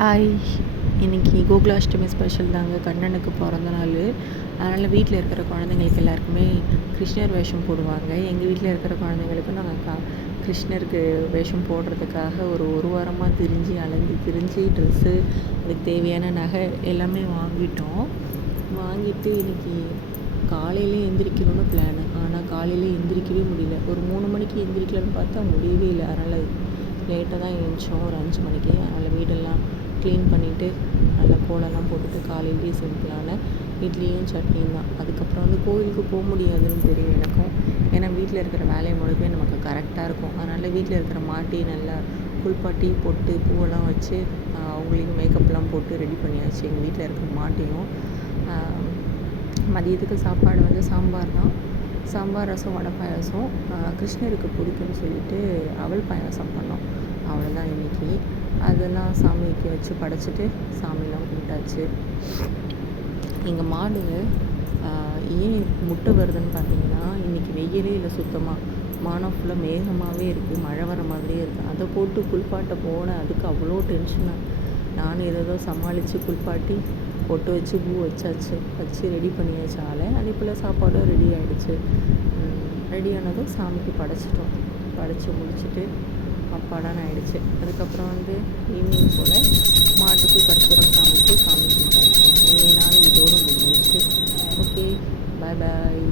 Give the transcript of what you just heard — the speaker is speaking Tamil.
ஹாய் இன்றைக்கி கோகுலாஷ்டமி ஸ்பெஷல் தாங்க. கண்ணனுக்கு பிறந்த நாள். அதனால் வீட்டில் இருக்கிற குழந்தைங்களுக்கு எல்லாருக்குமே கிருஷ்ணர் வேஷம் போடுவாங்க. எங்கள் வீட்டில் இருக்கிற குழந்தைங்களுக்கும் நாங்கள் கா கிருஷ்ணருக்கு வேஷம் போடுறதுக்காக ஒரு ஒரு வாரமாக திரிஞ்சு அலைஞ்சு திரிஞ்சு ட்ரெஸ்ஸு அதுக்கு தேவையான நகை எல்லாமே வாங்கிட்டோம். வாங்கிட்டு இன்னைக்கு காலையிலே எந்திரிக்கணும்னு பிளானு ஆனால் காலையிலே எந்திரிக்கவே முடியல. ஒரு மூணு மணிக்கு எந்திரிக்கலான்னு பார்த்தா முடியவே இல்லை. அதனால் லேட்டாக தான் எழுந்திரிச்சோம் ஒரு அஞ்சு மணிக்கு. அதனால் வீடெல்லாம் க்ளீன் பண்ணிவிட்டு நல்லா கோலம்லாம் போட்டுட்டு காலையிலேயே சிம்பிளான இட்லியும் சட்னியும் தான். அதுக்கப்புறம் வந்து கோவிலுக்கு போக முடியாதுன்னு தெரியும் எனக்கும். ஏன்னா வீட்டில் இருக்கிற வேலையை முழுக்கவே நமக்கு கரெக்டாக இருக்கும். அதனால் வீட்டில் இருக்கிற மாட்டி நல்லா குளிப்பாட்டி பொட்டு பூவெல்லாம் வச்சு அவங்களையும் மேக்கப்லாம் போட்டு ரெடி பண்ணியாச்சு எங்கள் வீட்டில் இருக்கிற மாட்டையும். மதியத்துக்கு சாப்பாடு வந்து சாம்பார் தான். சாம்பார் ரசம் வடை பாயாசம். கிருஷ்ணருக்கு பிடிக்கும்னு சொல்லிட்டு அவள் பாயாசம் பண்ணோம். அவ்வளோதான் இன்றைக்கி அதெல்லாம் சாமிக்கு வச்சு படைச்சிட்டு சாமிலாம் கும்பிட்டாச்சு. எங்கள் மாடு ஏன் முட்டை வருதுன்னு பார்த்தீங்கன்னா இன்றைக்கி வெயிலே இல்லை சுத்தமாக மானம் ஃபுல்லாக மேகமாகவே இருக்குது மழை வர மாதிரியே இருக்குது அதை போட்டு குளிப்பாட்ட போனேன் அதுக்கு அவ்வளோ டென்ஷனாக நானும் ஏதோ சமாளித்து குளிப்பாட்டி பொட்டு வச்சு பூ வச்சாச்சு. வச்சு ரெடி பண்ணியாச்சு. ஆளை அதேபோல் சாப்பாடும் ரெடி ஆகிடுச்சு ரெடி ஆனதும் சாமிக்கு படைச்சிட்டோம். படைச்சி முடிச்சுட்டு அப்பாடான்னு ஆயிடுச்சு அதுக்கப்புறம் வந்து ஈவினிங் போல் மாட்டுக்கு கற்பூரம் காமிச்சு சாமி கும்பிட்டாங்க இன்றைய நாள் இதோடு முடிஞ்சிச்சு ஓகே பாய் பாய்